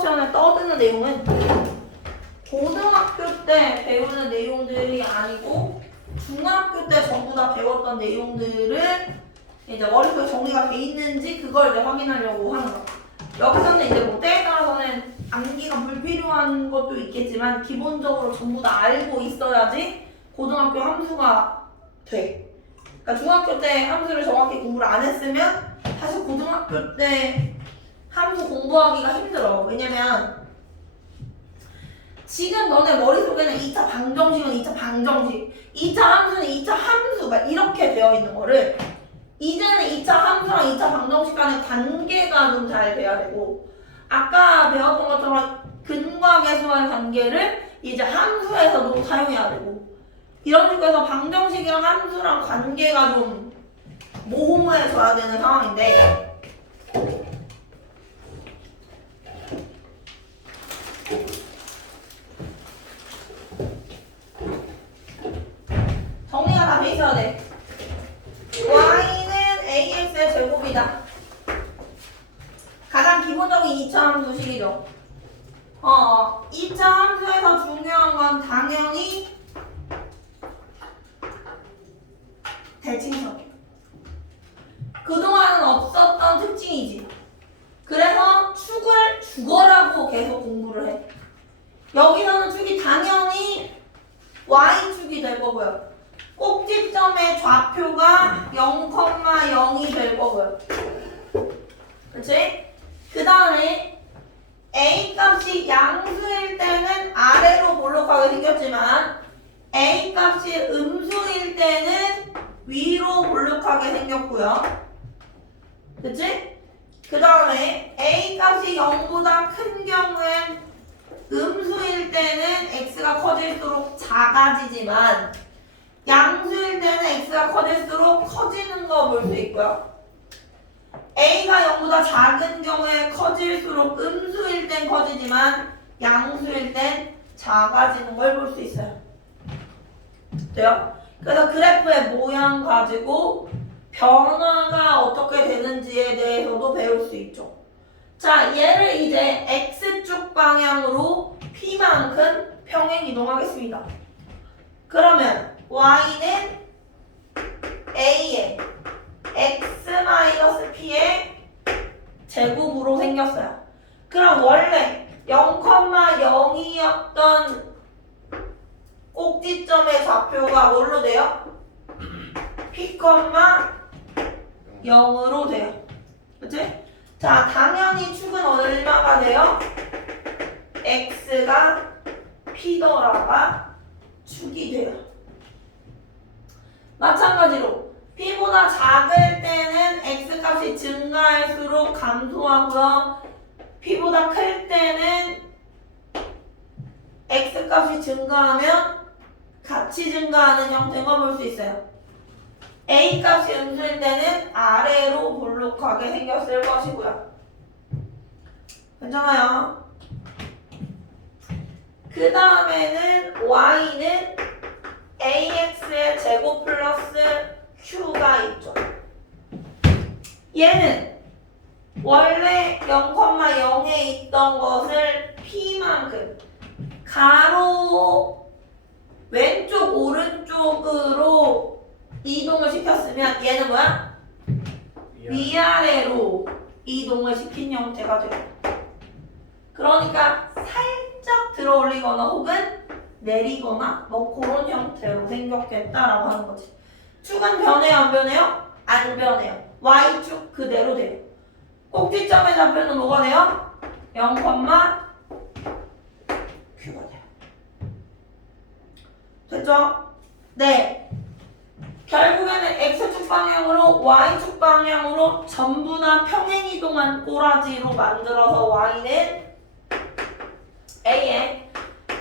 수업 시간에 떠드는 내용은 고등학교 때 배우는 내용들이 아니고 중학교 때 전부 다 배웠던 내용들을 이제 머릿속에 정리가 돼 있는지 그걸 이제 확인하려고 하는 거. 여기서는 이제 뭐 때에 따라서는 암기가 불필요한 것도 있겠지만 기본적으로 전부 다 알고 있어야지 고등학교 함수가 돼. 그러니까 중학교 때 함수를 정확히 공부를 안 했으면 사실 고등학교 때 함수 공부하기가 힘들어. 왜냐면 지금 너네 머릿속에는 2차 방정식은 2차 방정식, 2차 함수는 2차 함수 막 이렇게 되어 있는 거를 이제는 2차 함수랑 2차 방정식 간의 관계가 좀 잘 돼야 되고 아까 배웠던 것처럼 근과 계수와의 관계를 이제 함수에서도 사용해야 되고 이런 식으로 해서 방정식이랑 함수랑 관계가 좀 모호해져야 되는 상황인데 정리가 다 돼 있어야 돼. y는 ax의 제곱이다. 가장 기본적인 2차 함수식이죠. 2차 함수에서 중요한 건 당연히 대칭성이에요. 그동안은 없었던 특징이지. 그래서 축을 죽어라고 계속 공부를 해. 여기서는 축이 당연히 y축이 될 거고요. 꼭지점의 좌표가 0,0이 될 거고요. 그치? 그 다음에 a 값이 양수일 때는 아래로 볼록하게 생겼지만 a 값이 음수일 때는 위로 볼록하게 생겼고요. 그치? 그 다음에 a 값이 0보다 큰 경우엔 음수일 때는 x가 커질수록 작아지지만 양수일 때는 x가 커질수록 커지는 거 볼 수 있고요. a가 0보다 작은 경우에 커질수록 음수일 땐 커지지만 양수일 땐 작아지는 걸 볼 수 있어요. 돼요? 그래서 그래프의 모양 가지고 변화가 어떻게 되는지에 대해서도 배울 수 있죠. 자, 얘를 이제 x축 방향으로 p만큼 평행 이동하겠습니다. 그러면 y는 a의 x-p의 제곱으로 생겼어요. 그럼 원래 0,0이었던 꼭지점의 좌표가 뭘로 돼요? p,0으로 돼요. 그치? 자, 당연히 축은 얼마가 돼요? x가 p더라가 축이 돼요. 마찬가지로 p보다 작을 때는 x값이 증가할수록 감소하고요. p보다 클 때는 x값이 증가하면 같이 증가하는 형태가 볼 수 있어요. a값이 음수일 때는 아래로 볼록하게 생겼을 것이고요. 괜찮아요? 그 다음에는 y는 ax의 제곱 플러스 q가 있죠. 얘는 원래 0,0에 있던 것을 p만큼 가로 왼쪽 오른쪽으로 이동을 시켰으면 얘는 뭐야? 위아래로 이동을 시킨 형태가 돼요. 그러니까 살짝 들어 올리거나 혹은 내리거나 뭐 그런 형태로 생겼겠다라고 하는 거지. 축은 변해요, 안 변해요? 안 변해요. y축 그대로 돼요. 꼭지점의 좌표는 뭐가 돼요? 0,q가 돼요. 됐죠? 네. 결국에는 x축 방향으로 y축 방향으로 전부 다 평행 이동한 꼬라지로 만들어서 y는 a의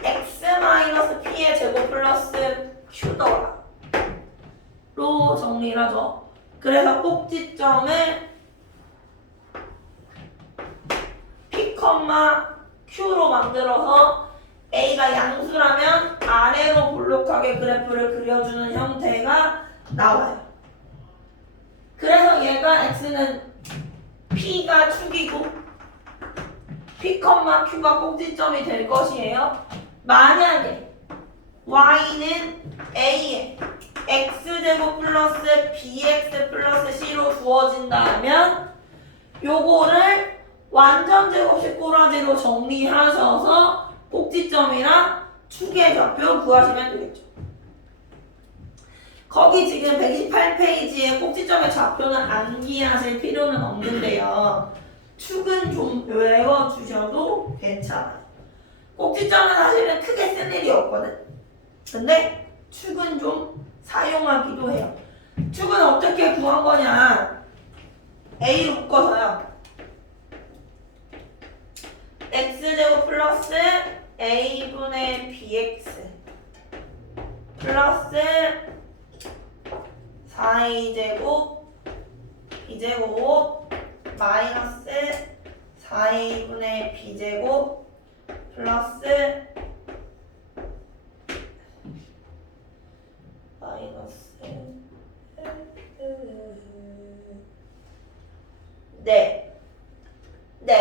x-p의 제곱 플러스 q더라 로 정리를 하죠. 그래서 꼭지점을 p,q로 만들어서 a가 양수라면 아래로 볼록하게 그래프를 그려주는 형태가 나와요. 그래서 얘가 x는 p가 축이고 P, Q가 꼭지점이 될 것이에요. 만약에 y는 a에 x제곱 플러스 bx 플러스 c로 주어진다면 요거를 완전 제곱식 꼬라지로 정리하셔서 꼭지점이랑 축의 좌표 구하시면 되겠죠. 거기 지금 128페이지에 꼭지점의 좌표는 암기하실 필요는 없는데요. 축은 좀 외워주셔도 괜찮아요. 꼭지점은 사실은 크게 쓸 일이 없거든. 근데 축은 좀 사용하기도 해요. 축은 어떻게 구한 거냐? A로 묶어서요. x제곱 플러스 a분의 bx 플러스 4a제곱 b제곱 마이너스 4a분의 b제곱 플러스 마이너스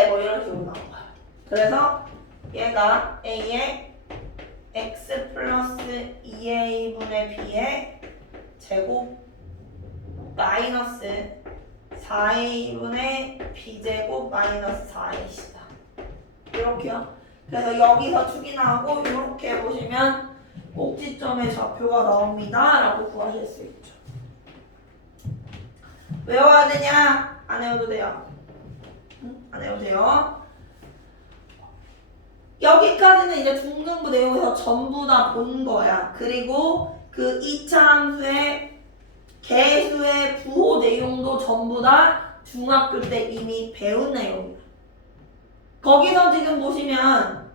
뭐 이런 식으로 나온 거야. 그래서 얘가 a의 x 플러스 2a분의 b의 제곱 마이너스 4a분의 b제곱 마이너스 4a시다. 이렇게요. 그래서 여기서 축이 나오고 이렇게 보시면 꼭지점의 좌표가 나옵니다 라고 구하실 수 있죠. 외워야 되냐? 안 외워도 돼요. 안 외워도 돼요. 여기까지는 이제 중등부 내용에서 전부 다 본 거야. 그리고 그 2차 함수의 개수의 부호 내용도 전부 다 중학교 때 이미 배운 내용이야. 거기서 지금 보시면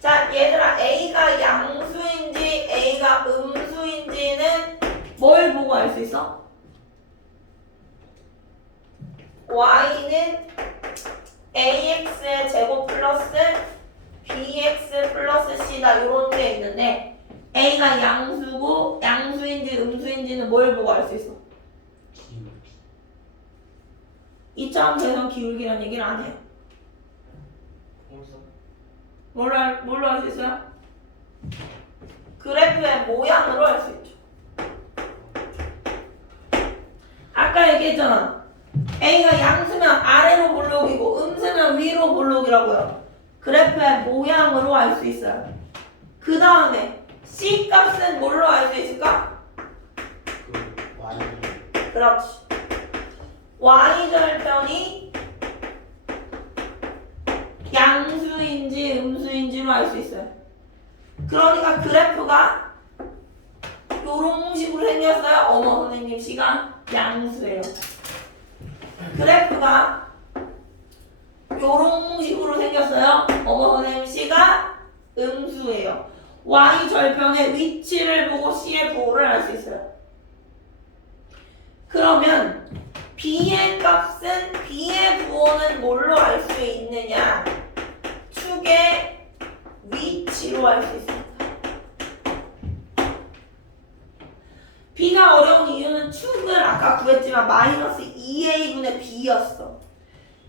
자 얘들아 A가 양수인지 A가 음수인지는 뭘 보고 알 수 있어? Y는 AX의 제곱 플러스 BX 플러스 C다 이런 데 있는데 A가 양수고 양수인지 음수인지는 뭘 보고 알 수 있어? 기울기. 2차 함수에선 기울기라는 얘기를 안 해요. 뭘로 알 수 있어요? 그래프의 모양으로 알 수 있죠. 아까 얘기했잖아. A가 양수면 아래로 볼록이고 음수면 위로 볼록이라고요. 그래프의 모양으로 알 수 있어요. 그 다음에 C 값은 뭘로 알 수 있을까? 그렇지. Y절편이 양수인지 음수인지로 알 수 있어요. 그러니까 그래프가 요런 식으로 생겼어요. 어머 선생님 C가 양수예요. 그래프가 요런 식으로 생겼어요. 어머 선생님 C가 음수예요. Y절편의 위치를 보고 C의 부호를 알 수 있어요. 그러면 B의 값은 B의 부호는 뭘로 알 수 있느냐? 축의 위치로 알 수 있습니다. B가 어려운 이유는 축을 아까 구했지만 마이너스 2a분의 b였어.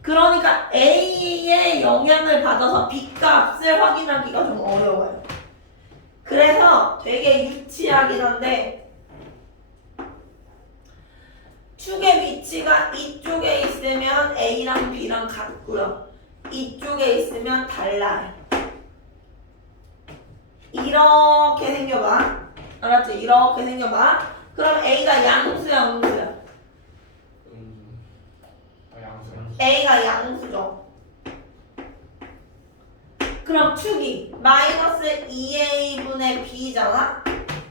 그러니까 a의 영향을 받아서 b 값을 확인하기가 좀 어려워요. 그래서 되게 유치하긴 한데 축의 위치가 이쪽에 있으면 a랑 b랑 같고요. 이쪽에 있으면 달라요. 이렇게 생겨봐. 알았지? 이렇게 생겨봐. 그럼 A가 양수야, 음수야? A가 양수죠. 그럼 축이 마이너스 2a분의 b잖아?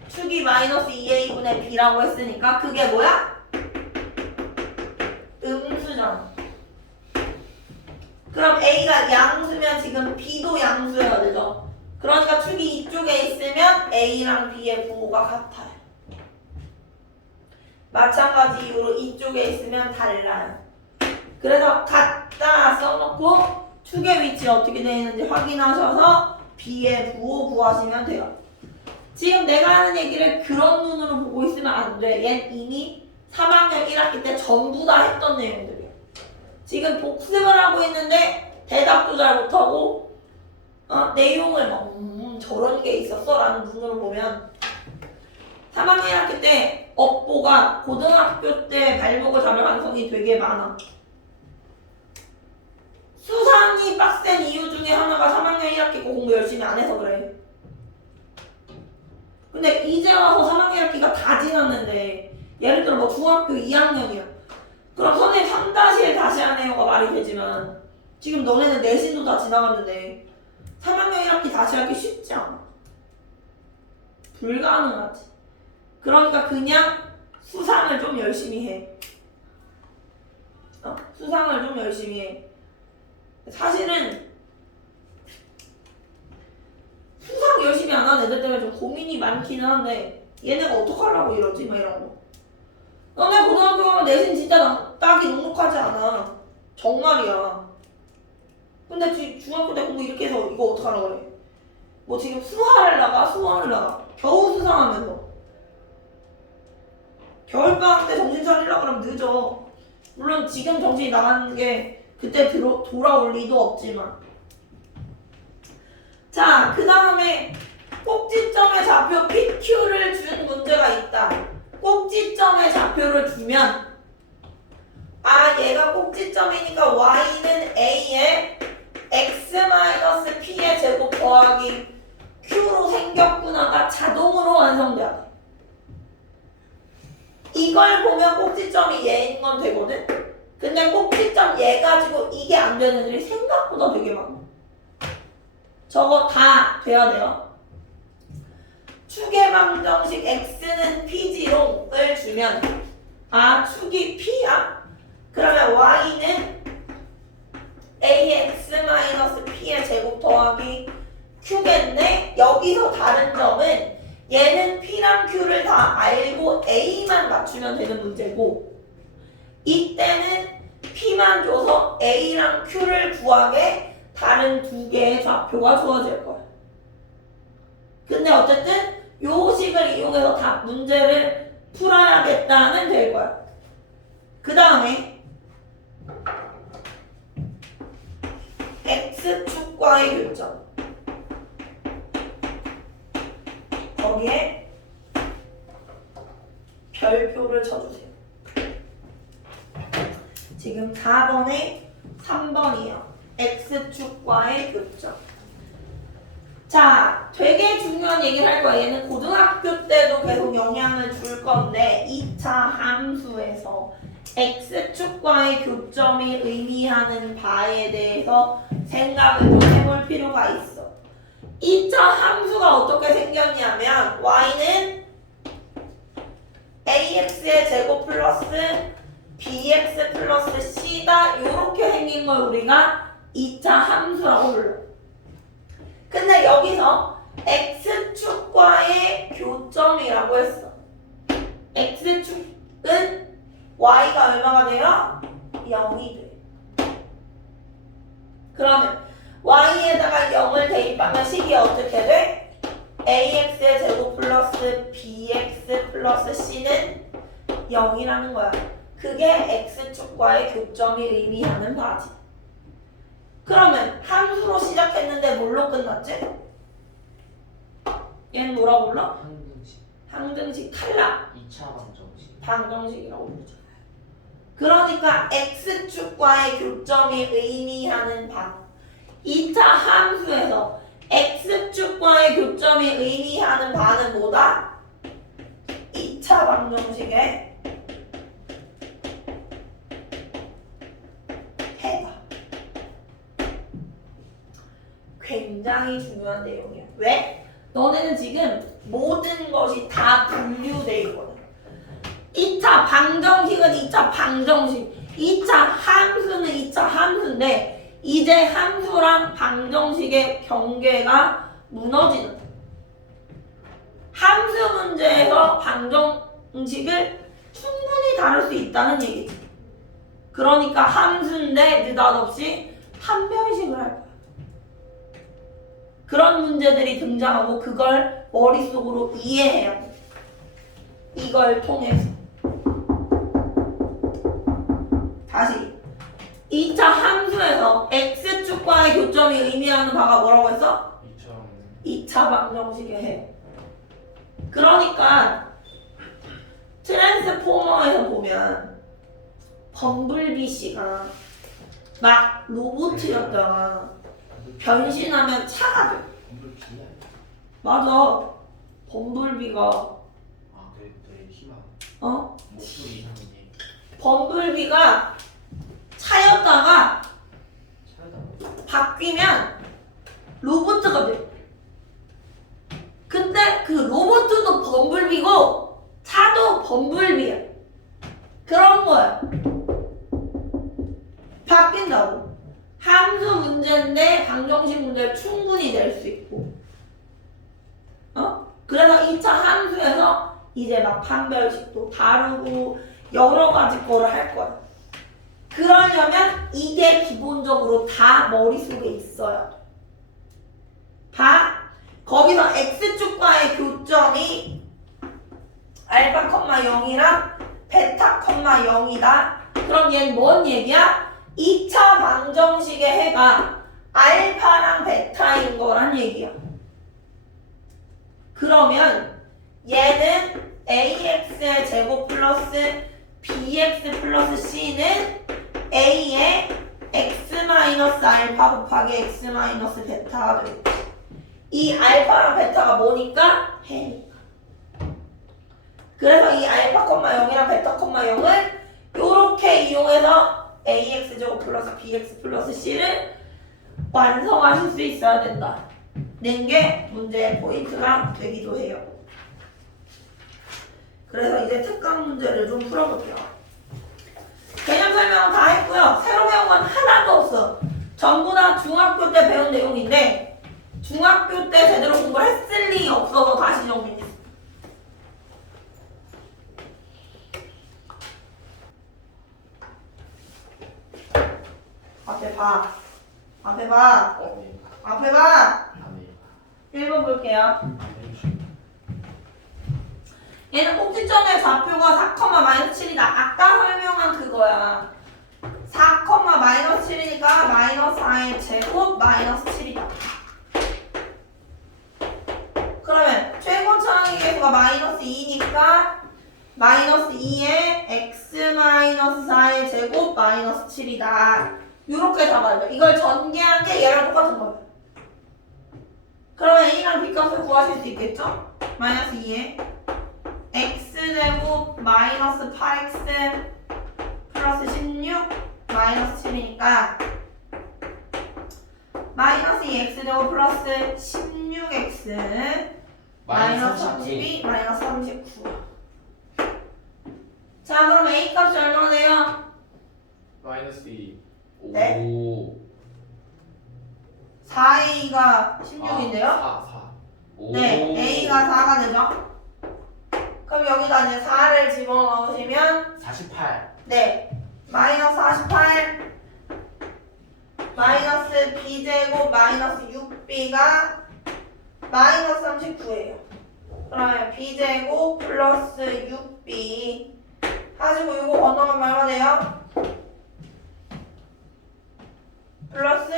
축이 마이너스 2a분의 b라고 했으니까 그게 뭐야? 음수잖아. 그럼 A가 양수면 지금 b도 양수여야 되죠? 그러니까 축이 이쪽에 있으면 A랑 B의 부호가 같아요. 마찬가지 이유로 이쪽에 있으면 달라요. 그래서 같다 써놓고 축의 위치 어떻게 되어 있는지 확인하셔서 B의 부호 구하시면 돼요. 지금 내가 하는 얘기를 그런 눈으로 보고 있으면 안 돼. 얘는 이미 3학년 1학기 때 전부 다 했던 내용들이에요. 지금 복습을 하고 있는데 대답도 잘 못하고 내용을 막 저런 게 있었어 라는 눈으로 보면 3학년 1학기 때 업보가 고등학교 때 발목을 잡을 가능성이 되게 많아. 수상이 빡센 이유 중에 하나가 3학년 1학기고 공부 열심히 안 해서 그래. 근데 이제 와서 3학년 1학기가 다 지났는데 예를 들어 뭐 중학교 2학년이야. 그럼 선생님 3-1 다시 하네요가 말이 되지만 지금 너네는 내신도 다 지나갔는데 3학년 1학기 다시 하기 쉽지 않아. 불가능하지. 그러니까 그냥 수상을 좀 열심히 해. 수상을 좀 열심히 해. 사실은 수상 열심히 안 하는 애들 때문에 좀 고민이 많기는 한데 얘네가 어떡하려고 이러지? 막 이런 거. 너네 고등학교 가면 내신 진짜 딱이 넉넉하지 않아. 정말이야. 근데 중학교 때 공부 이렇게 해서 이거 어떡하려고 그래? 뭐 지금 수화를 나가. 겨우 수상하면서. 겨울방학 때 정신 차리려고 그러면 늦어. 물론 지금 정신이 나가는 게 그때 돌아올 리도 없지만. 자, 그 다음에 꼭지점의 좌표 PQ를 준 문제가 있다. 꼭지점의 좌표를 주면 얘가 꼭지점이니까 y는 a에 x-p의 제곱 더하기 q로 생겼구나가 자동으로 완성돼야 돼. 이걸 보면 꼭지점이 얘인 건 되거든? 근데 꼭지점 얘 가지고 이게 안 되는 애들이 생각보다 되게 많아. 저거 다 돼야 돼요. 축의 방정식 x는 p지롱을 주면 축이 p야? 그러면 y는 ax-p의 제곱 더하기 q겠네? 여기서 다른 점은 얘는 p랑 q를 다 알고 a만 맞추면 되는 문제고 이때는 p만 줘서 a랑 q를 구하게 다른 두 개의 좌표가 주어질 거야. 근데 어쨌든 요 식을 이용해서 다 문제를 풀어야겠다는 될 거야. 그 다음에 x축과의 교점. 거기에 별표를 쳐주세요. 지금 4번에 3번이요. x축과의 교점. 자, 되게 중요한 얘기를 할 거야. 얘는 고등학교 때도 계속 영향을 줄 건데 2차 함수에서 x축과의 교점이 의미하는 바에 대해서 생각을 좀 해볼 필요가 있어. 2차 함수가 어떻게 생겼냐면 y는 ax의 제곱 플러스 bx 플러스 c다 이렇게 생긴 걸 우리가 2차 함수라고 불러. 근데 여기서 x축과의 교점이라고 했어. x축은 y가 얼마가 돼요? 0이 돼. 그러면 y에다가 0을 대입하면 식이 어떻게 돼? ax의 제곱 플러스 bx 플러스 c는 0이라는 거야. 그게 x축과의 교점이 의미하는 바지. 그러면 함수로 시작했는데 뭘로 끝났지? 얘는 뭐라고 불러? 항등식 탈락. 2차 방정식. 방정식이라고 부르죠. 그러니까 x축과의 교점이 의미하는 바. 2차 함수에서 x축과의 교점이 의미하는 바는 뭐다? 2차 방정식의 해다. 굉장히 중요한 내용이야. 왜? 너네는 지금 모든 것이 다 분류되어 있거든. 2차 방정식은 2차 방정식, 2차 함수는 2차 함수인데 이제 함수랑 방정식의 경계가 무너지는. 함수 문제에서 방정식을 충분히 다룰 수 있다는 얘기지. 그러니까 함수인데 느닷없이 판별식을 할 거야. 그런 문제들이 등장하고 그걸 머릿속으로 이해해야 돼. 이걸 통해서. 다시 2차 함수 함수에서 x축과의 교점이 의미하는 바가 뭐라고 했어? 2차 2차 방정식의 해. 그러니까 트랜스포머에서 보면 범블비 씨가 막 로봇이었다가 변신하면 차가 돼. 맞아. 범블비가 아, 되게 심한 어? 목소리 이상하게 범블비가 차였다가 차다. 바뀌면 로봇가 돼. 근데 그 로봇도 범블비고 차도 범블비야. 그런 거야. 바뀐다고. 함수 문제인데 방정식 문제를 충분히 낼 수 있고. 그래서 2차 함수에서 이제 막 판별식도 다루고 여러 가지 거를 할 거야. 그러려면 이게 기본적으로 다 머릿속에 있어요. 봐. 거기서 x축과의 교점이 알파, 0이랑 베타, 0이다. 그럼 얘는 뭔 얘기야? 2차 방정식의 해가 알파랑 베타인 거란 얘기야. 그러면 얘는 ax의 제곱 플러스 bx 플러스 c는 a의 x 마이너스 알파 곱하기 x 마이너스 베타가 되겠지. 이 알파랑 베타가 뭐니까? 해니까. 그래서 이 알파, 0이랑 베타, 0을 요렇게 이용해서 ax 제곱 플러스 bx 플러스 c를 완성하실 수 있어야 된다. 는 게 문제의 포인트가 되기도 해요. 그래서 이제 특강 문제를 좀 풀어볼게요. 개념 설명은 다 했고요. 새로 배운 건 하나도 없어. 전부 다 중학교 때 배운 내용인데 중학교 때 제대로 공부했을 리가 없어서 다시 정리했어. 앞에 봐. 앞에 봐. 네. 앞에 봐. 네. 1번 볼게요. 네. 얘는 꼭지점의 좌표가 4,-7이다. 아까 설명한 그거야. 4,-7이니까 마이너스 4의 제곱 마이너스 7이다. 그러면 최고차항의 계수가 마이너스 2니까 마이너스 2의 x 마이너스 4의 제곱 마이너스 7이다. 요렇게 잡아야 돼. 이걸 전개한 게 얘랑 똑같은 거야. 그러면 A랑 B 값을 구하실 수 있겠죠? 마이너스 2에 x제곱 마이너스 8x 플러스 16 마이너스 7이니까 마이너스 2x제곱 플러스 16x 마이너스 32 마이너스 39. 자, 그럼 A 값이 얼마나 돼요? 마이너스 2. 네? 오. 4A가 16인데요? 4. 네, A가 4가 되죠? 그럼 여기다 이제 4를 집어넣으시면 48. 네, 마이너스 48 마이너스 B제곱 마이너스 6B가 마이너스 39예요. 그러면 B제곱 플러스 6B 하시고 이거 건너가면 얼마 돼요? 플러스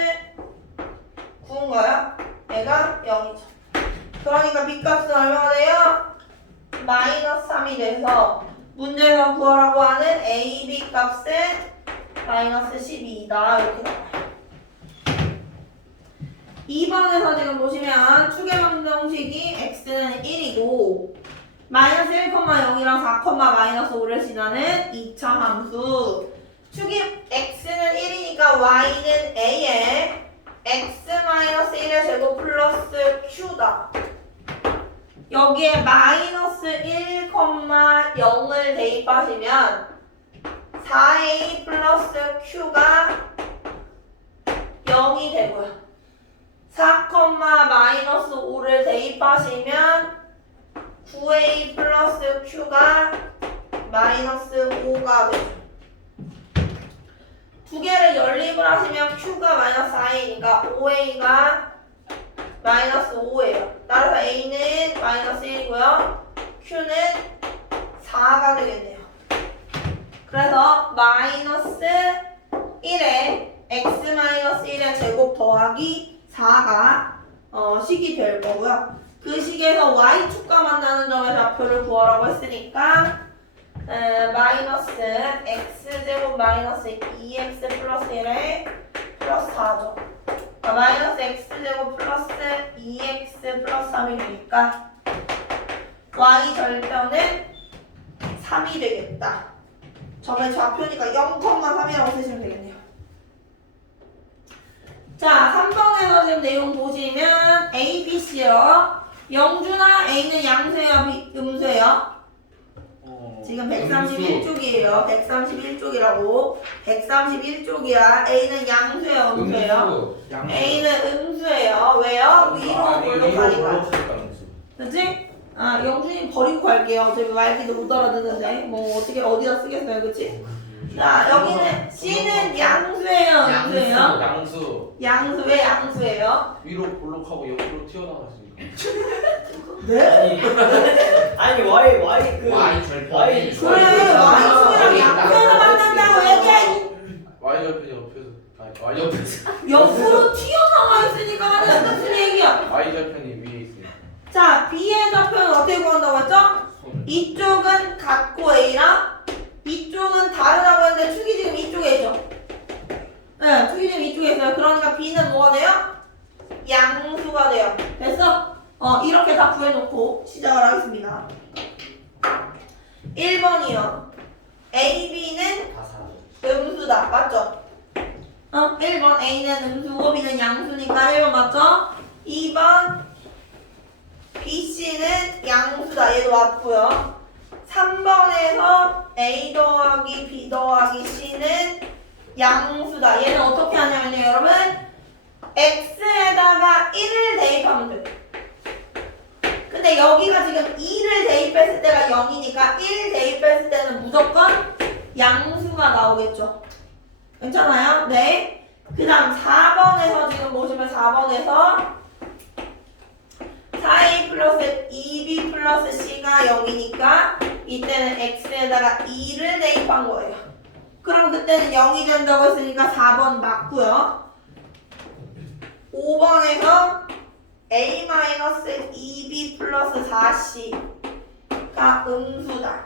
9인가요? 얘가 0이죠. 그러니까 B값은 얼마가 돼요? 마이너스 3이 돼서 문제에서 구하라고 하는 A, B 값은 마이너스 12이다. 이렇게 나와요. 2번에서 지금 보시면 추계방정식이 x는 1이고 마이너스 1,0이랑 4,-5를 지나는 2차 함수 축이 x는 1이니까 y는 a에 x-1의 제곱 플러스 q다. 여기에 마이너스 1,0을 대입하시면 4a 플러스 q가 0이 되고요. 4,-5를 대입하시면 9a 플러스 q가 마이너스 5가 되죠. 두 개를 연립을 하시면 q가 마이너스 4a니까 5a가 마이너스 5예요. 따라서 a는 마이너스 1이고요. q는 4가 되겠네요. 그래서 마이너스 1에 x-1의 제곱 더하기 4가 식이 될 거고요. 그 식에서 y축과 만나는 점의 좌표를 구하라고 했으니까 마이너스 x제곱 마이너스 2x 플러스 1에 플러스 4죠. 마이너스 x제곱 플러스 2x 플러스 3이 되니까 y 절편은 3이 되겠다. 점의 좌표니까 0,3이라고 쓰시면 되겠네요. 자, 3번에서 지금 내용 보시면 A, B, C요. 영준아, A는 양수예요, 음수예요? 지금 131쪽이에요. 131쪽이라고. 131쪽이야. A는 양수예요, 음수예요? A는 음수예요. 왜요? 위로 볼록하니까. 그치? 아, 영준이 버리고 갈게요. 어차피 말기도 못 알아듣는데. 뭐, 어떻게, 어디다 쓰겠어요, 그치? 자, 여기는 C는 양수예요, 음수예요? 양수. 양수, 왜 양수예요? 위로 볼록하고 옆으로 튀어나왔으니까. 네? 아니 Y 그 Y 절편. Y 그래, Y수랑 양수랑 만난다고 얘기해. Y 절편이 옆에서. 아니 Y 옆에서. 옆으로 튀어나와 있으니까 하는 무슨 얘기야? Y 절편이 위에 있으니까. 자, B의 좌표는 어떻게 구한다고 했죠? 손. 이쪽은 같고 A랑 이쪽은 다르다고 했는데 축이 지금 이쪽에 있죠? 네, 축이 지금 이쪽에 있어요. 그러니까 B는 뭐가 돼요? 양수가 돼요. 됐어? 이렇게 다 구해놓고 시작을 하겠습니다. 1번이요. A, B는 다 사라져. 음수다. 맞죠? 1번 A는 음수고 B는 양수니까 1번 맞죠? 2번 B, C는 양수다. 얘도 맞고요. 3번에서 A 더하기 B 더하기 C는 양수다. 얘는 어떻게 하냐면요, 여러분. X에다가 1을 대입하면 돼요. 근데 여기가 지금 2를 대입했을 때가 0이니까 1 대입했을 때는 무조건 양수가 나오겠죠. 괜찮아요? 네. 그 다음 4번에서 지금 보시면 4번에서 4a 플러스 2b 플러스 c가 0이니까 이때는 x에다가 2를 대입한 거예요. 그럼 그때는 0이 된다고 했으니까 4번 맞고요. 5번에서 a-2b 플러스 4c가 음수다.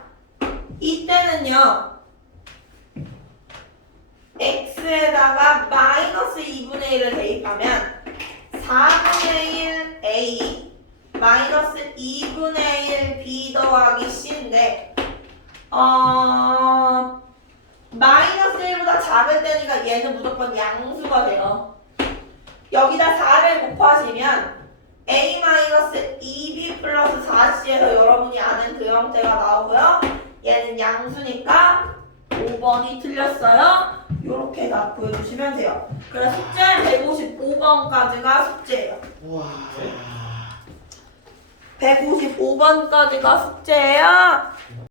이때는요, x에다가 마이너스 2분의 1을 대입하면 4분의 1 a 마이너스 2분의 1 b 더하기 c인데 마이너스 1보다 작을 때니까 얘는 무조건 양수가 돼요. 여기다 4를 곱하시면 a-2b 플러스 4c에서 여러분이 아는 그 형태가 나오고요. 얘는 양수니까 5번이 틀렸어요. 이렇게 다 구해주시면 돼요. 그래서 숙제 155번까지가 숙제예요. 와. 155번까지가 숙제예요.